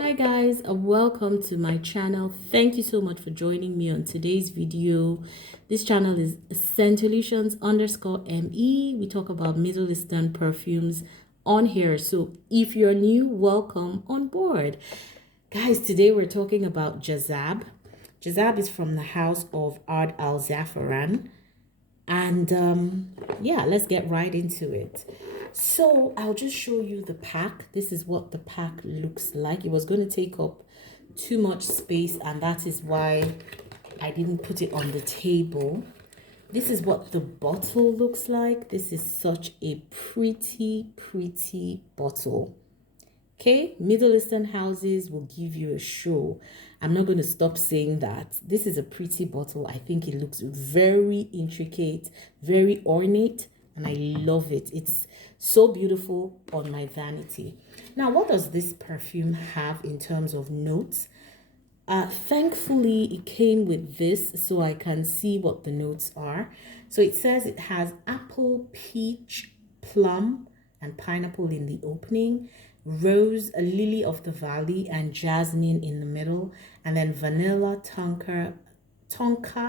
Hi guys, welcome to my channel. Thank you so much for joining me on today's video. This channel is Scentolutions_me. We talk about Middle Eastern perfumes on here. So if you're new, welcome on board. Guys, today we're talking about Jazaab. Jazaab is from the house of Ard Al Zaafaran. And yeah, let's get right into it. So I'll just show you the pack. This is what the pack looks like. It was going to take up too much space, and that is why I didn't put it on the table. This is what the bottle looks like. This is such a pretty bottle. Okay, Middle Eastern houses will give you a show. I'm not going to stop saying that. This is a pretty bottle. I think it looks very intricate, very ornate, and I love it. It's so beautiful on my vanity. Now, what does this perfume have in terms of notes? Thankfully, it came with this so I can see what the notes are. So it says it has apple, peach, plum, and pineapple in the opening, rose, a lily of the valley, and jasmine in the middle, and then vanilla, tonka,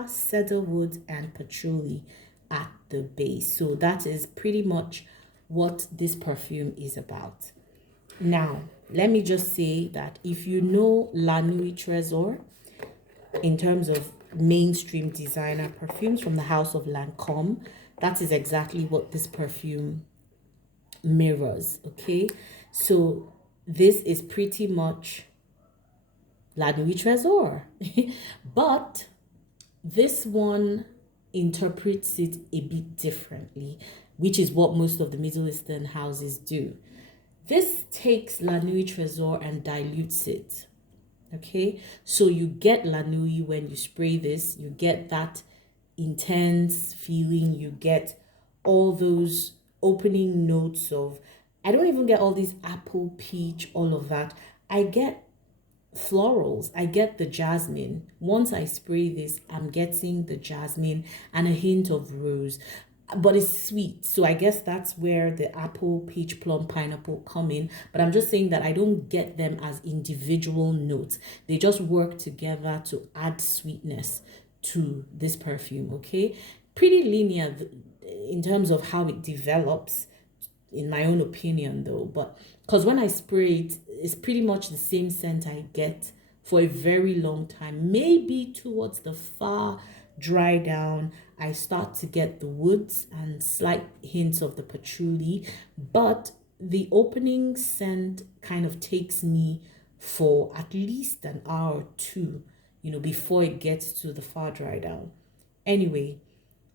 cedarwood, and patchouli at the base. So that is pretty much what this perfume is about. Now, let me just say that if you know Nuit Tresor in terms of mainstream designer perfumes from the house of Lancome, that is exactly what this perfume mirrors. Okay, so this is pretty much La Nuit Tresor but this one interprets it a bit differently, which is what most of the Middle Eastern houses do. This takes La Nuit Tresor and dilutes it. Okay, so you get La Nuit when you spray this, you get that intense feeling, you get all those opening notes of, I don't even get all these apple, peach, all of that. I get florals, I get the jasmine. Once I spray this, I'm getting the jasmine and a hint of rose, but it's sweet. So I guess that's where the apple, peach, plum, pineapple come in. But I'm just saying that I don't get them as individual notes. They just work together to add sweetness to this perfume. Okay, pretty linear in terms of how it develops, in my own opinion though, but because when I spray it, it's pretty much the same scent I get for a very long time. Maybe towards the far dry down, I start to get the woods and slight hints of the patchouli, but the opening scent kind of takes me for at least an hour or two, before it gets to the far dry down. Anyway,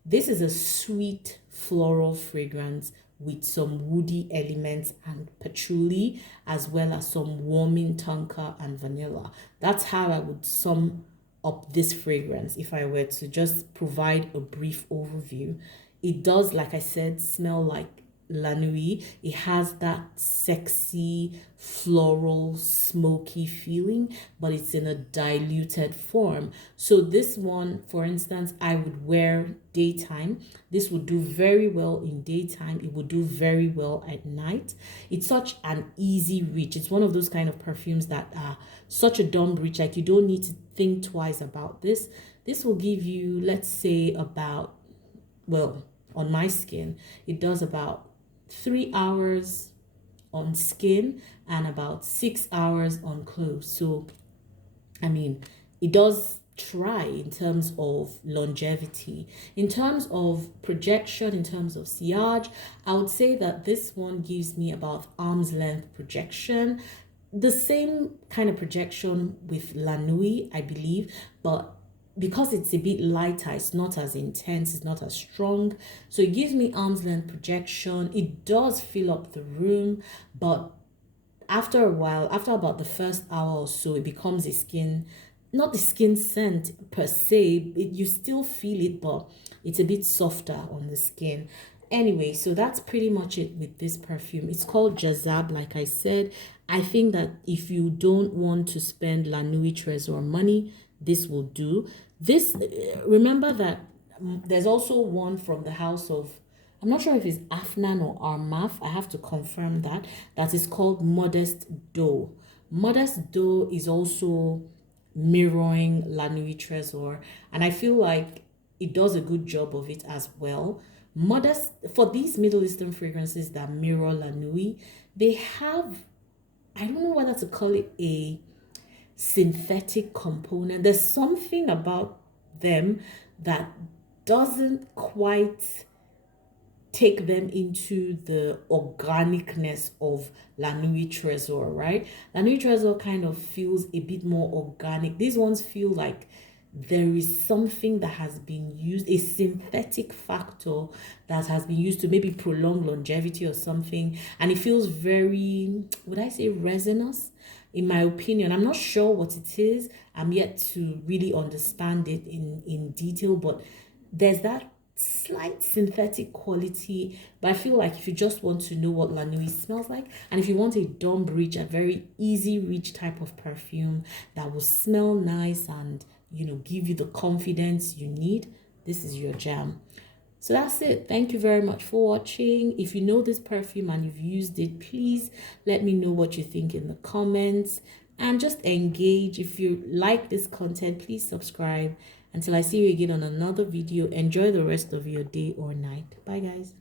this is a sweet floral fragrance with some woody elements and patchouli, as well as some warming tonka and vanilla. That's how I would sum up this fragrance if I were to just provide a brief overview. It does, like I said, smell like La Nuit. It has that sexy, floral, smoky feeling, but it's in a diluted form. So this one, for instance, I would wear daytime. This would do very well in daytime. It would do very well at night. It's such an easy reach. It's one of those kind of perfumes that are such a dumb reach. Like, you don't need to think twice about this. This will give you, let's say, about, well, on my skin, it does about 3 hours on skin and about 6 hours on clothes. So I mean, it does try in terms of longevity. In terms of projection, in terms of sillage, I would say that this one gives me about arm's length projection. The same kind of projection with La Nuit, I believe, but because it's a bit lighter, it's not as intense, it's not as strong. So it gives me arm's length projection. It does fill up the room, but after a while, after about the first hour or so, it becomes a skin, not the skin scent per se. You still feel it, but it's a bit softer on the skin. Anyway, so that's pretty much it with this perfume. It's called Jazaab, like I said. I think that if you don't want to spend La Nuit Tresor money, this will do. This, remember that there's also one from the house of, I'm not sure if it's Afnan or Armaf. I have to confirm that. That is called Modest Dough. Modest Doe is also mirroring La Nuit Tresor, and I feel like it does a good job of it as well. Modest, for these Middle Eastern fragrances that mirror La Nuit, they have, I don't know whether to call it a synthetic component. There's something about them that doesn't quite take them into the organicness of La Nuit Tresor, right? La Nuit Tresor kind of feels a bit more organic. These ones feel like there is something that has been used, a synthetic factor that has been used to maybe prolong longevity or something. And it feels very, would I say resinous? In my opinion, I'm not sure what it is. I'm yet to really understand it in detail, but there's that slight synthetic quality. But I feel like if you just want to know what La Nuit smells like, and if you want a dumb reach, a very easy reach type of perfume that will smell nice and, you know, give you the confidence you need, this is your jam. So that's it. Thank you very much for watching. If you know this perfume and you've used it, please let me know what you think in the comments and just engage. If you like this content, please subscribe. Until I see you again on another video, enjoy the rest of your day or night. Bye, guys.